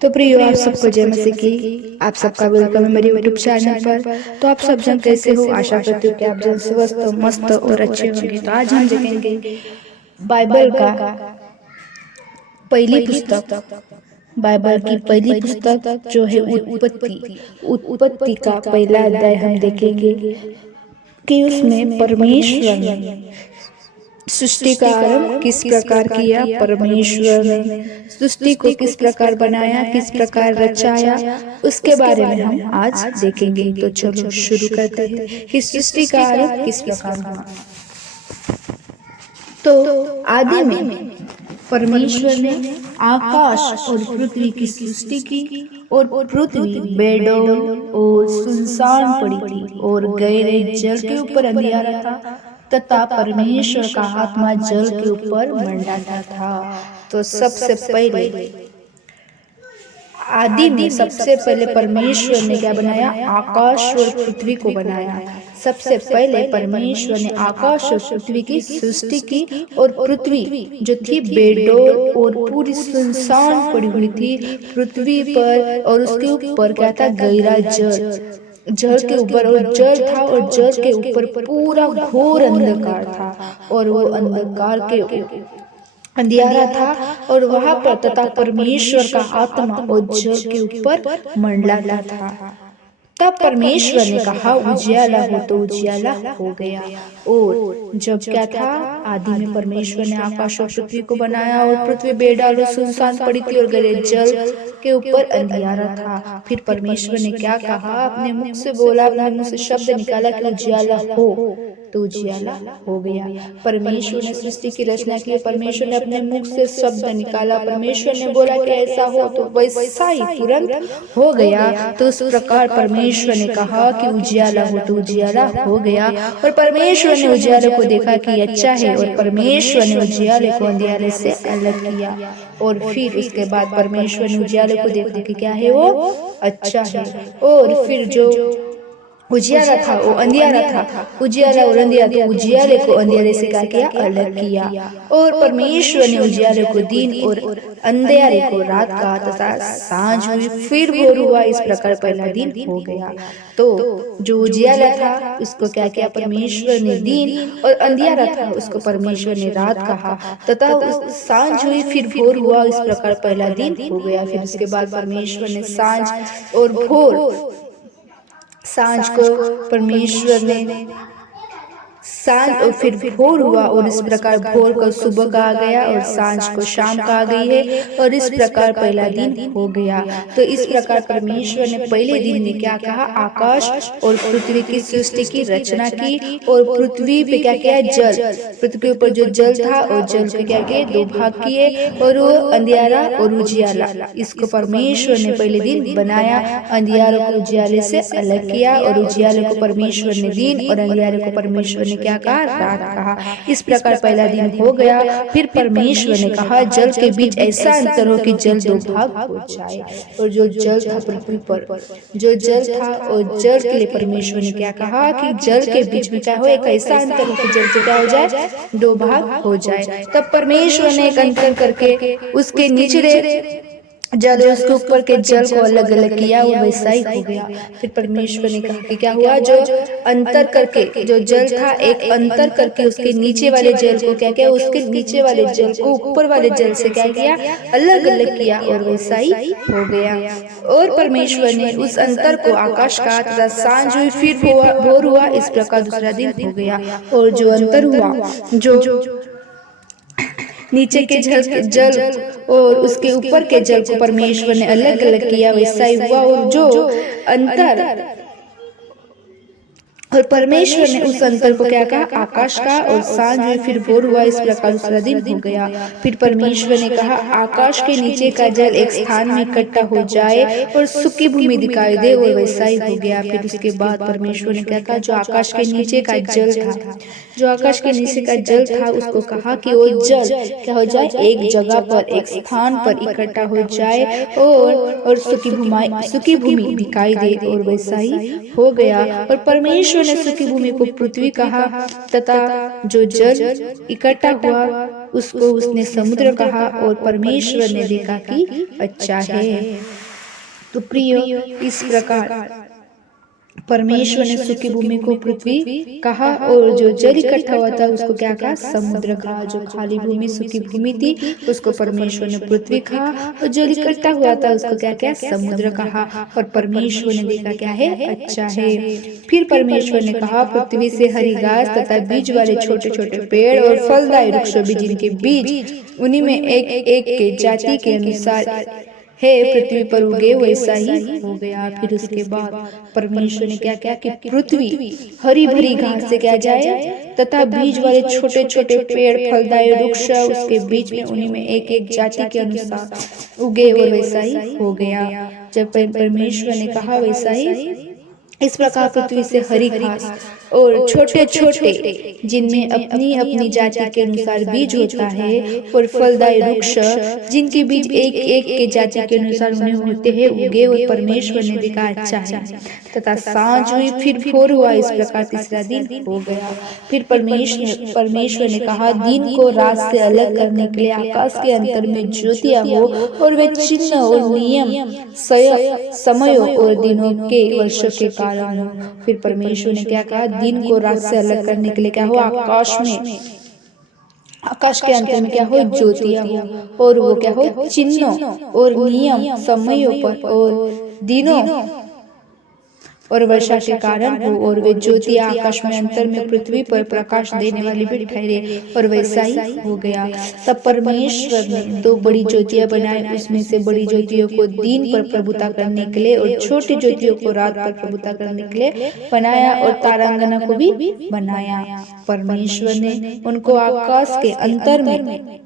तो प्रियो, आप सबको जय मसीह की। आप सबका वेलकम है मेरे यूट्यूब चैनल पर। तो आप सब जन कैसे हो? आशा करती हूँ कि आप जन स्वस्थ मस्त और अच्छे होंगे। तो आज हम देखेंगे बाइबल का पहली पुस्तक, बाइबल की पहली पुस्तक जो है उत्पत्ति। उत्पत्ति का पहला अध्याय हम देखेंगे कि उसमें परमेश्वर ने सृष्टि का आरंभ किस प्रकार किया, परमेश्वर ने सृष्टि को किस प्रकार बनाया, किस प्रकार रचाया, उसके बारे में हम आज देखेंगे। तो चलो शुरू करते हैं कि सृष्टि का आरंभ किस प्रकार हुआ। तो आदि में परमेश्वर ने आकाश और पृथ्वी की सृष्टि की, और पृथ्वी बेडौल और सुनसान पड़ी थी, और गहरे जल के ऊपर अंधियारा था, तथा परमेश्वर का आत्मा जल के ऊपर मंडराता था। तो सबसे पहले आदि में सबसे पहले परमेश्वर ने क्या बनाया? आकाश और पृथ्वी को बनाया। सबसे पहले परमेश्वर ने आकाश और पृथ्वी की सृष्टि की, और पृथ्वी जो थी बेडौल और पूरी सुनसान पड़ी हुई थी पृथ्वी पर, और उसके ऊपर क्या था? गहरा जल, जल के ऊपर और जल था, और जल के ऊपर पूरा घोर अंधकार था, और वो अंधकार के अंधियारा था, और वहां पर तथा परमेश्वर का आत्मा और जल के ऊपर मंडलाता था। तब परमेश्वर ने कहा उजियाला हो, तो उजियाला हो गया। और जब क्या था? आदि में परमेश्वर ने आकाश और पृथ्वी को बनाया, और पृथ्वी बेडौल और सुनसान पड़ी थी, और गहरे जल के ऊपर अंधियारा था। फिर परमेश्वर ने क्या कहा? अपने मुख से बोला, अपने मुंह से शब्द निकाला कि उजियाला हो, तो उजियाला हो गया। परमेश्वर ने सृष्टि की रचना की, परमेश्वर ने अपने मुख से शब्द निकाला, परमेश्वर ने बोला कि ऐसा हो, तो वैसा ही तुरंत हो गया। तो उस प्रकार परमेश्वर ने कहा कि उजियाला हो, तो उजियाला हो गया। और परमेश्वर ने उजियाले को देखा कि अच्छा है, और परमेश्वर ने उजियाले को अंधियारे से अलग किया। और फिर उसके बाद परमेश्वर ने उजियाले को देखा कि क्या है? वो अच्छा है। और फिर जो उजियाला था वो अंधियारा था, उजियाला और अंधियारा, तो उजियाले को अंधियारे से क्या किया? अलग किया। और परमेश्वर ने उजियाले को दिन और अंधियारे को रात कहा, तथा सांझ हुई फिर भोर हुआ। इस प्रकार पहला दिन हो गया। तो जो उजियाला था उसको क्या किया? परमेश्वर ने दिन, और अंधियारा था उसको परमेश्वर ने रात कहा, तथा सांझ हुई फिर भोर हुआ। इस प्रकार पहला दिन हो गया। फिर उसके बाद परमेश्वर ने सांझ और भोर, सांझ को परमेश्वर ने सांझ और फिर भोर हुआ, और इस प्रकार भोर को सुबह कहा गया, और सांझ को शाम कहा गई है, और इस प्रकार पहला दिन हो गया। तो इस प्रकार परमेश्वर ने पहले दिन में क्या कहा? आकाश और पृथ्वी की सृष्टि की रचना की, और पृथ्वी पे क्या किया? जल, पृथ्वी के ऊपर जो जल था और जल के क्या किए? दो भाग किए, और वो अंधियारा और उजियाला, इसको परमेश्वर ने पहले दिन बनाया। अंधियारे को उजियाले से अलग किया, और उजियाले को परमेश्वर ने दिन, और अंधियारे को परमेश्वर ने क्या कहा? रात कहा। इस प्रकार पहला दिन हो गया। फिर परमेश्वर ने कहा जल के बीच ऐसा अंतर हो कि जल दो भाग हो जाए। और जो जल था पृथ्वी पर, जो जल था, और जल के लिए परमेश्वर ने क्या कहा? कि जल के बीच में क्या हो? एक ऐसा अंतर हो कि जल से क्या हो जाए? दो भाग हो जाए। तब परमेश्वर ने एक अंतर करके उसके निचले जल और उसके ऊपर के जल को अलग अलग किया, और वैसा ही हो गया। फिर परमेश्वर ने कहा कि क्या हुआ? जो अंतर करके, जो जल था एक अंतर करके उसके नीचे वाले जल को क्या किया? उसके नीचे वाले जल को ऊपर वाले जल से क्या किया? अलग अलग किया, और वैसा ही हो गया। और परमेश्वर ने उस अंतर को आकाश कहा, तथा सांझ हुई फिर भोर हुआ। इस प्रकार दूसरा दिन हो गया। और जो अंतर हुआ, जो नीचे के जल और उसके ऊपर के जल को परमेश्वर ने अलग अलग किया, वैसा ही हुआ। और जो अंतर, और परमेश्वर ने उस अंतर को क्या कहा? आकाश का। और सांझ हुई फिर भोर हुआ। इस प्रकार दूसरा दिन हो गया। फिर परमेश्वर ने कहा आकाश के नीचे का जल एक स्थान में इकट्ठा हो जाए, और सूखी भूमि दिखाई दे, और वैसा ही हो गया। फिर उसके बाद परमेश्वर ने क्या कहा? जो आकाश के नीचे का जल था, जो आकाश के नीचे का जल था, उसको कहा कि वो जल क्या हो जाए? एक जगह पर, एक स्थान पर इकट्ठा हो जाए, और सूखी भूमि दिखाई दे, और वैसा ही हो गया। और परमेश्वर ने सूखी भूमि को पृथ्वी कहा, तथा जो जल इकट्ठा हुआ उसको उसने समुद्र कहा और परमेश्वर ने देखा कि अच्छा है। तो प्रिय, इस प्रकार परमेश्वर ने सूखी भूमि को पृथ्वी कहा और जो जल इकट्ठा हुआ था उसको क्या कहा, समुद्र कहा। जो खाली भूमि सूखी भूमि थी उसको परमेश्वर ने पृथ्वी कहा और जो इकट्ठा हुआ था उसको क्या क्या, समुद्र कहा। और परमेश्वर ने देखा क्या है, अच्छा है। फिर परमेश्वर ने कहा, पृथ्वी से हरी घास तथा बीज वाले छोटे छोटे पेड़ और फलदायी वृक्ष भी जिनके बीज उन्हीं में एक एक के जाति के अनुसार है पृथ्वी पर उगे वैसा ही हो गया। फिर उसके बाद परमेश्वर ने क्या क्या कि पृथ्वी हरी भरी घास से क्या जाए तथा बीज वाले छोटे छोटे पेड़ फलदायी वृक्ष उसके बीच में उन्हीं में एक एक जाति के अनुसार उगे और वैसा ही हो गया। जब परमेश्वर ने कहा वैसा ही, इस प्रकार पृथ्वी से हरी घास और छोटे छोटे जिनमें अपनी अपनी जाति के अनुसार बीज होता है और फलदायी वृक्ष जिनके बीज एक एक के जाति के अनुसार उन्हें होते हैं उगे और परमेश्वर ने देखा अच्छा है। तथा सांझ हुई फिर भोर हुआ, इस प्रकार तीसरा दिन हो गया। फिर परमेश्वर ने कहा, दिन को रात से अलग करने के लिए आकाश के अंतर में ज्योतियां हो और वे चिन्ह और नियम समयों और दिनों के वर्षों के कारण हो। फिर परमेश्वर ने क्या कहा, दिन को रात से अलग करने के लिए क्या हो, आकाश के अंतर में क्या हो, ज्योतियां हो और वो क्या हो, चिन्ह और नियम समयों पर और दिनों और वर्षा के कारण हो। और वे ज्योतियां आकाश में अंतर में पृथ्वी पर प्रकाश देने वाली भी ठहरे और वैसा ही हो गया। तब परमेश्वर ने दो बड़ी ज्योतियां बनाई, उसमें से बड़ी ज्योतियों को दिन पर प्रभुता करने के लिए और छोटी ज्योतियों को रात पर प्रभुता करने के लिए बनाया और तारांगना को भी बनाया। परमेश्वर ने उनको आकाश के अंतर में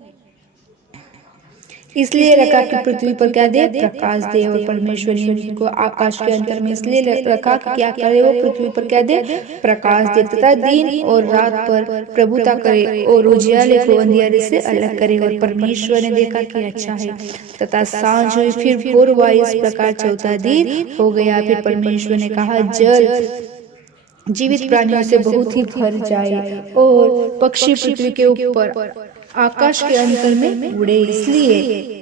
इसलिए रखा कि पृथ्वी पर क्या दे, प्रकाश दे। और परमेश्वर ने उनको आकाश के अंतर में इसलिए रखा कि क्या करे, वो पृथ्वी पर क्या दे, प्रकाश दे तथा दिन और रात पर प्रभुता करे और उजियाले को अंधियारे से अलग करे। और परमेश्वर ने देखा कि अच्छा है। तथा सांझ हुई फिर भोर हुआ, इस प्रकार चौथा दिन हो गया। फिर परमेश्वर ने कहा, जल जीवित प्राणियों से बहुत ही भर जाए और पक्षी पृथ्वी के ऊपर आकाश के अंतर में उड़े। इसलिए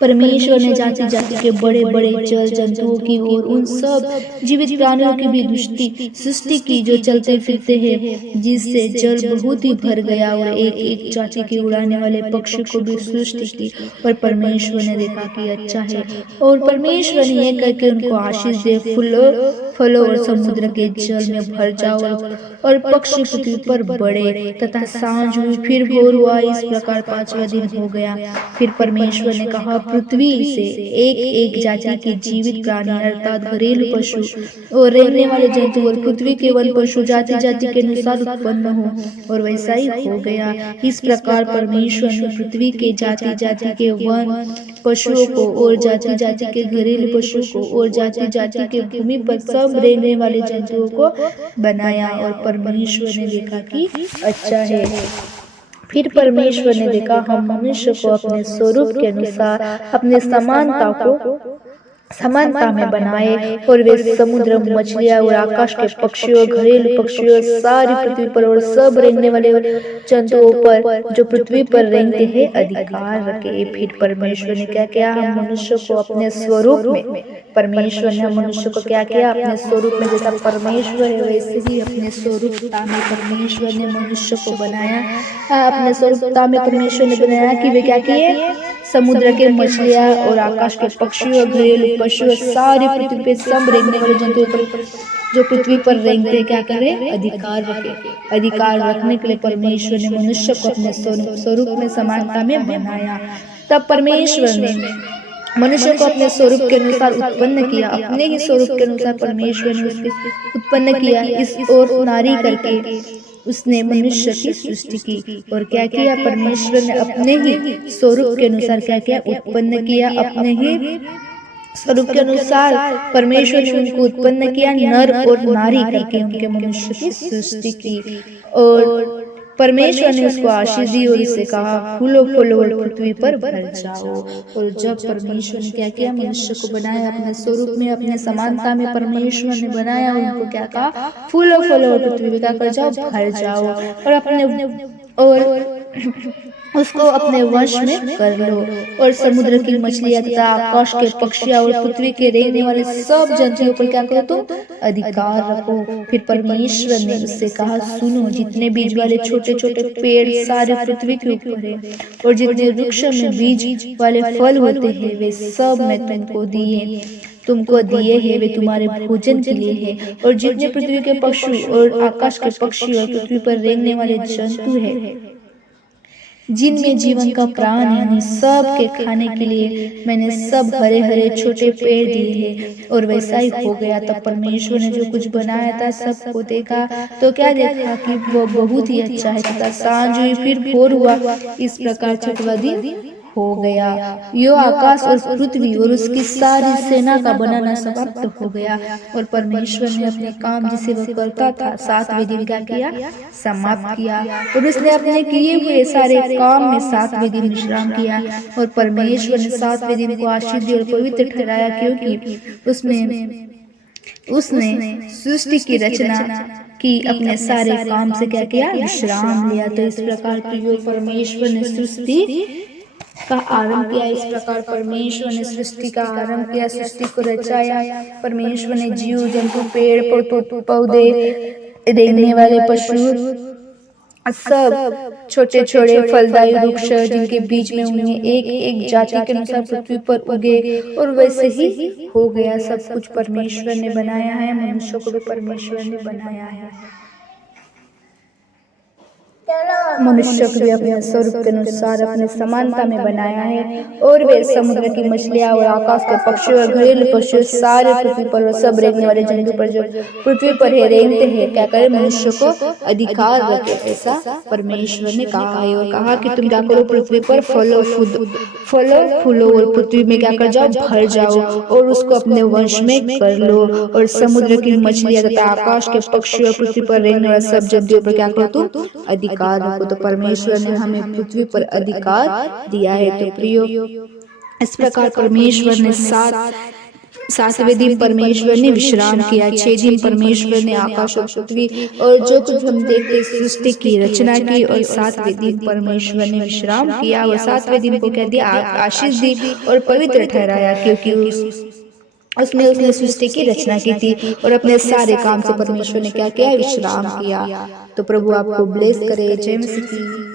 परमेश्वर ने जाति जाति के बड़े बड़े जल जंतुओं की और उन सब जीवित प्राणियों की भी सृष्टि की जो चलते फिरते हैं, जिससे जल बहुत ही भर गया। और एक एक जाति के उड़ाने वाले पक्षी को भी सृष्टि की। और परमेश्वर ने देखा कि अच्छा है। और परमेश्वर ने यह करके उनको आशीष दे, फलों और समुद्र के जल में भर जाओ और पक्षी पृथ्वी पर बढ़े। तथा सांझ हुई फिर भोर हुआ, इस प्रकार पांचवा दिन हो गया। फिर परमेश्वर ने कहा, पृथ्वी से एक एक जाति के जीवित प्राणी अर्थात घरेलू पशु और रहने वाले जंतु और पृथ्वी के वन पशु जाति जाति के अनुसार उत्पन्न हो। और वैसा ही हो गया। इस प्रकार परमेश्वर ने पृथ्वी के जाति जाति के वन पशुओं को और जाति जाति के घरेलू पशु को और जाति जाति के भूमि पर सब रहने वाले जंतुओं को बनाया। और परमेश्वर ने देखा कि अच्छा है। फिर परमेश्वर ने देखा, हम मनुष्य को अपने स्वरूप के अनुसार अपने समानता में बनाए और वे समुद्र मछलियां और आकाश के पक्षियों घरेलू पक्षियों सारी पृथ्वी पर और सब रहने वाले जंतुओं पर जो पृथ्वी पर रहते हैं अधिकार रखे। फिर परमेश्वर ने क्या किया, हम मनुष्य को अपने स्वरूप में, परमेश्वर ने मनुष्य को क्या किया, अपने स्वरूप में, जैसा परमेश्वर है वैसे ही अपने स्वरूपता में परमेश्वर ने मनुष्य को बनाया। अपने स्वरूपता में परमेश्वर ने बनाया कि वे क्या किए, समुद्र के मछलियां और आकाश के पक्षियों घरेलू पशु सारी पृथ्वी पे सब रहने वाले जंतुओं पर जो पृथ्वी पर रहते क्या करे, अधिकार रखे। अधिकार रखने के लिए परमेश्वर ने मनुष्य को अपने स्वरूप में समानता में बनाया। तब परमेश्वर ने मनुष्य को अपने स्वरूप के अनुसार उत्पन्न किया, अपने ही स्वरूप के अनुसार परमेश्वर ने उसके उत्पन्न किया। इस और नारी करके उसने मनुष्य की सृष्टि की। और क्या किया, परमेश्वर ने अपने ही स्वरूप के अनुसार क्या किया, उत्पन्न किया। अपने ही स्वरूप के अनुसार परमेश्वर ने उनको उत्पन्न किया, नर और नारी करके उनके मनुष्य की सृष्टि की। और परमेश्वर ने उसको आशीष दी और उससे कहा, फूलो फूलो और पृथ्वी पर भर जाओ। और जब परमेश्वर ने क्या किया, मनुष्य को बनाया अपने स्वरूप में, अपने समानता में परमेश्वर ने बनाया, उनको क्या कहा, फूलो फूलो और पृथ्वी पर क्या कर जाओ, भर जाओ, और अपने और उसको अपने वश में कर लो, और समुद्र की मछलियां तथा आकाश के पक्षियां और पृथ्वी के रेंगने वाले सब जंतुओं पर क्या करो, तुम अधिकार रखो। फिर परमेश्वर ने उससे कहा, सुनो, जितने बीज वाले छोटे छोटे पेड़ सारे पृथ्वी के ऊपर है, और जितने वृक्ष में बीज वाले फल होते हैं, वे सब मैं तुमको दिए हैं, वे तुम्हारे भोजन के लिए है। और जितने पृथ्वी के पशु और आकाश के पक्षी और पृथ्वी पर रेंगने वाले जंतु है, जिनमें जीवन का प्राण है, उन सब के खाने के लिए मैंने सब हरे हरे छोटे पेड़ दिए हैं। और वैसा ही हो गया। तब परमेश्वर ने जो कुछ बनाया था सबको देखा, तो क्या देखा कि वो बहुत ही अच्छा है। तथा सांझ हुई, फिर भोर हुआ, इस प्रकार छठवां दिन हो गया। यो आकाश और पृथ्वी और उसकी सारी सेना का बनाना समाप्त हो गया। और परमेश्वर ने अपने काम जिसे वह करता था सातवें दिन क्या किया, समाप्त किया। और उसने अपने किए हुए सारे काम में सातवें दिन विश्राम किया। और परमेश्वर ने सातवें दिन को आशीष दी और पवित्र ठहराया, क्योंकि उसने सृष्टि की रचना की, अपने सारे काम से क्या किया, विश्राम लिया। तो इस प्रकार प्रियो, परमेश्वर ने सृष्टि का आरंभ किया। इस प्रकार परमेश्वर ने सृष्टि का आरंभ किया, सृष्टि को रचाया। परमेश्वर ने जीव जंतु, पेड़ पौधे, रेंगने वाले पशु, सब छोटे छोटे फलदायी वृक्ष जिनके बीच में उन्हें एक एक जाति के अनुसार पृथ्वी पर उगे, और वैसे ही हो गया। सब कुछ परमेश्वर ने बनाया है, मनुष्य को भी परमेश्वर ने बनाया है। मनुष्य को भी अपने स्वरूप के अनुसार अपने समानता में बनाया है। और वे समुद्र की मछलियां और आकाश के पक्षी और घरेलू पशु सारे पृथ्वी पर और सब रेंगने वाले जंतु पर जो पृथ्वी पर है रेंगते हैं, क्या करे, मनुष्य को अधिकार रखे, ऐसा परमेश्वर ने कहा है। और कहा कि तुम क्या करो, पृथ्वी पर फलो फूलो और पृथ्वी में क्या कर जाओ, भर जाओ, और उसको अपने वंश में कर लो। और समुद्र की मछलियां तथा आकाश के पक्षी और पृथ्वी पर रहने वाले सब जंतुओं पर क्या करो, तुम अधिकार रखो। तो परमेश्वर ने हमें पृथ्वी पर अधिकार दिया है। तो प्रियो, इस प्रकार परमेश्वर ने सातवें दिन परमेश्वर ने विश्राम किया। 6 दिन परमेश्वर ने आकाश और पृथ्वी और जो कुछ हम देखते सृष्टि की रचना की, और 7वें दिन परमेश्वर ने विश्राम किया। और 7वें दिन को कह दिया आशीष दी और पवित्र ठहराया, क्योंकि उसने सृष्टि की रचना की थी, और अपने सारे काम से परमेश्वर ने क्या किया, विश्राम किया। तो प्रभु आपको ब्लेस करे। जय मसीह।